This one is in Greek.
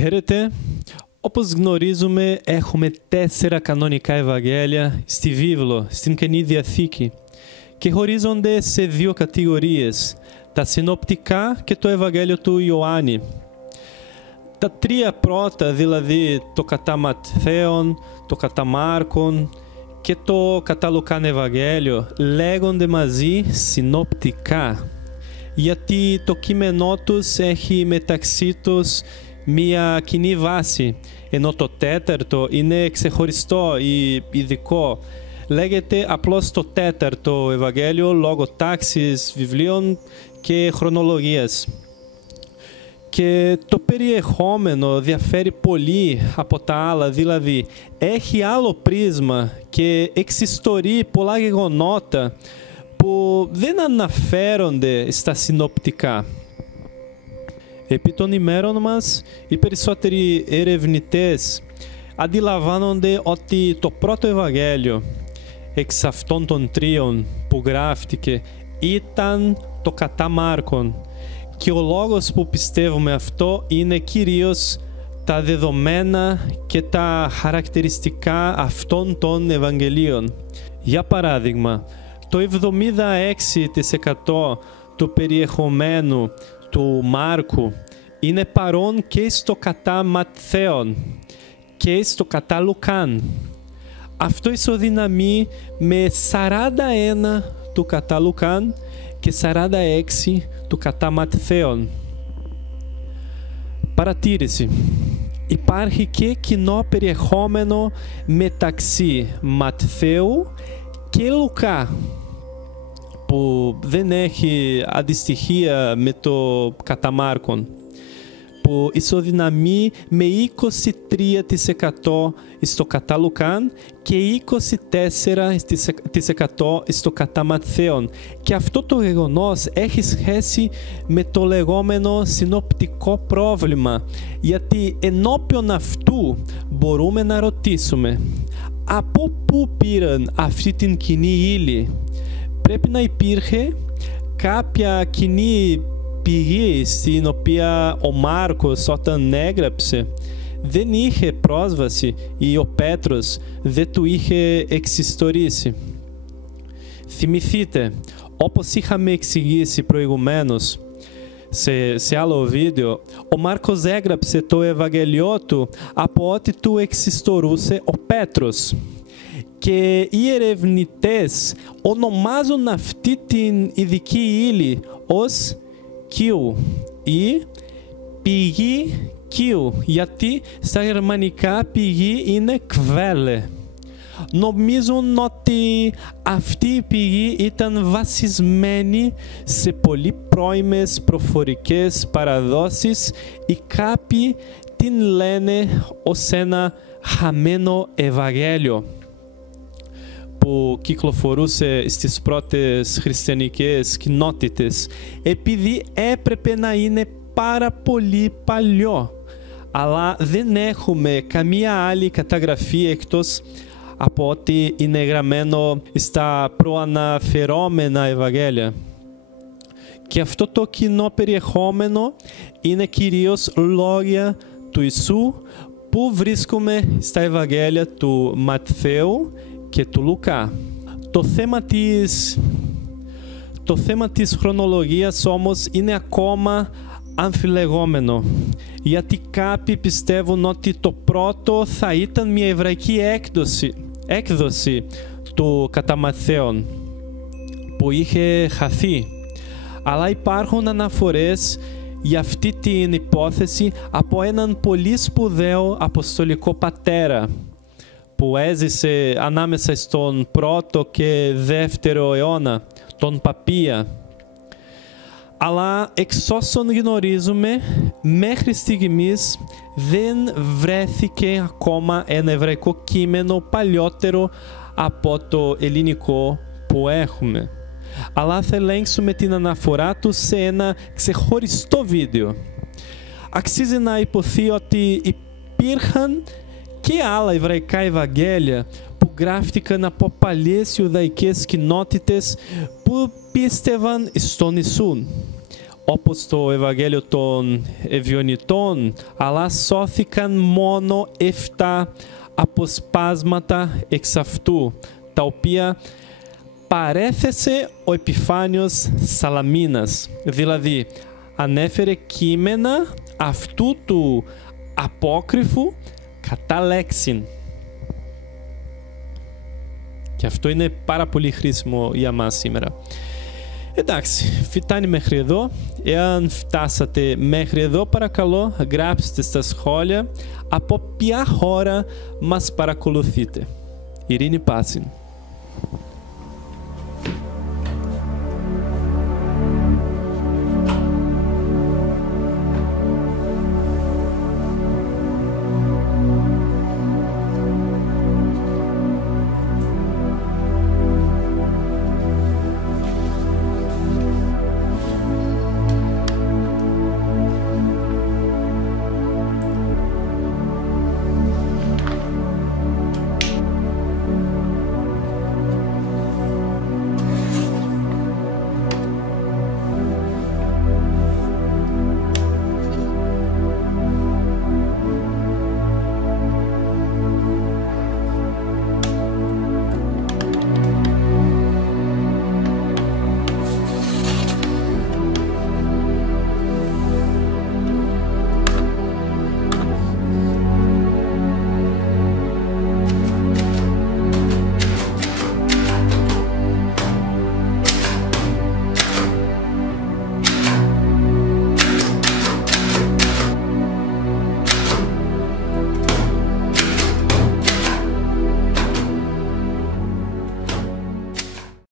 Χαίρετε. Όπως γνωρίζουμε, έχουμε 4 κανονικά Ευαγγέλια στη βίβλο, στην Καινή Διαθήκη, και χωρίζονται σε 2 κατηγορίες, τα συνοπτικά και το Ευαγγέλιο του Ιωάννη. Τα 3 πρώτα, δηλαδή το κατά Ματθαίον, το κατά Μάρκον και το κατά Λουκάν Ευαγγέλιο, λέγονται μαζί συνοπτικά, γιατί το κείμενό τους έχει μεταξύ τους μία κοινή βάση, ενώ το 4ο είναι ξεχωριστό ή ειδικό. Λέγεται απλώς το 4ο Ευαγγέλιο λόγω τάξης βιβλίων και χρονολογίας. Και το περιεχόμενο διαφέρει πολύ από τα άλλα, δηλαδή έχει άλλο πρίσμα και εξιστορεί πολλά γεγονότα που δεν αναφέρονται στα συνοπτικά. Επί των ημέρων μας, οι περισσότεροι ερευνητές αντιλαμβάνονται ότι το πρώτο Ευαγγέλιο εξ αυτών των 3 που γράφτηκε ήταν το κατά Μάρκον, και ο λόγος που πιστεύουμε αυτό είναι κυρίως τα δεδομένα και τα χαρακτηριστικά αυτών των Ευαγγελίων. Για παράδειγμα, το 76% του περιεχομένου του Μάρκου είναι παρόν και στο κατά Ματθαίον και στο κατά Λουκάν. Αυτό ισοδυναμεί με 41 του κατά Λουκάν και 46 του κατά Ματθαίον. Παρατήρηση. Υπάρχει και κοινό περιεχόμενο μεταξύ Ματθαίου και Λουκά, που δεν έχει αντιστοιχεία με το κατά Μάρκον, που ισοδυναμεί με 23% στο κατά Λουκάν και 24% στο κατά Ματθαίον. Και αυτό το γεγονός έχει σχέση με το λεγόμενο συνοπτικό πρόβλημα, γιατί ενώπιον αυτού μπορούμε να ρωτήσουμε από πού πήραν αυτή την κοινή ύλη. Πρέπει να υπήρχε κάποια κοινή πηγή στην οποία ο Μάρκος όταν έγραψε δεν είχε πρόσβαση ή ο Πέτρος δεν του είχε εξιστορήσει. Θυμηθείτε, όπως είχαμε εξηγήσει προηγουμένως σε άλλο βίντεο, ο Μάρκος έγραψε το Ευαγγελιό του από ό,τι του εξιστορούσε ο Πέτρος. Και οι ερευνητές ονομάζουν αυτή την ειδική ύλη ως Q ή πηγή Q, γιατί στα γερμανικά πηγή είναι Quelle. Νομίζουν ότι αυτή η πηγή ήταν βασισμένη σε πολύ πρώιμες προφορικές παραδόσεις ή κάποιοι την λένε ως ένα χαμένο Ευαγγέλιο που κυκλοφορούσε στις πρώτες χριστιανικές κοινότητες, επειδή έπρεπε να είναι πάρα πολύ παλιό. Αλλά δεν έχουμε καμία άλλη καταγραφή εκτός από ότι είναι γραμμένο στα προαναφερόμενα Ευαγγέλια. Και αυτό το κοινό περιεχόμενο είναι κυρίως λόγια του Ιησού που βρίσκουμε στα Ευαγγέλια του Ματθαίου και του Λουκά. Το θέμα της χρονολογίας όμως είναι ακόμα αμφιλεγόμενο, γιατί κάποιοι πιστεύουν ότι το πρώτο θα ήταν μια εβραϊκή έκδοση του κατά Ματθαίον που είχε χαθεί, αλλά υπάρχουν αναφορές για αυτή την υπόθεση από έναν πολύ σπουδαίο αποστολικό πατέρα που έζησε ανάμεσα στον 1ο και 2ο αιώνα, τον Παπία. Αλλά εξ όσων γνωρίζουμε, μέχρι στιγμής δεν βρέθηκε ακόμα ένα εβραϊκό κείμενο παλιότερο από το ελληνικό που έχουμε. Αλλά θα ελέγξουμε την αναφορά του σε ένα ξεχωριστό βίντεο. Αξίζει να υποθεί ότι υπήρχαν και άλλα εβραϊκά Ευαγγέλια που γράφτηκαν από παλιές Ιουδαϊκές κοινότητες που πίστευαν στον Ιησούν. όπως το Ευαγγέλιο των Ευγενητών, αλλά σώθηκαν μόνο 7 αποσπάσματα εξ αυτού, τα οποία παρέθεσε ο Επιφάνιος Σαλαμίνας, δηλαδή ανέφερε κείμενα αυτού του απόκριφου κατά λέξην. Και αυτό είναι πάρα πολύ χρήσιμο για μας σήμερα. Εντάξει, φτάνει μέχρι εδώ. Εάν φτάσατε μέχρι εδώ, παρακαλώ γράψτε στα σχόλια από ποια χώρα μας παρακολουθείτε. Ειρήνη Πάση.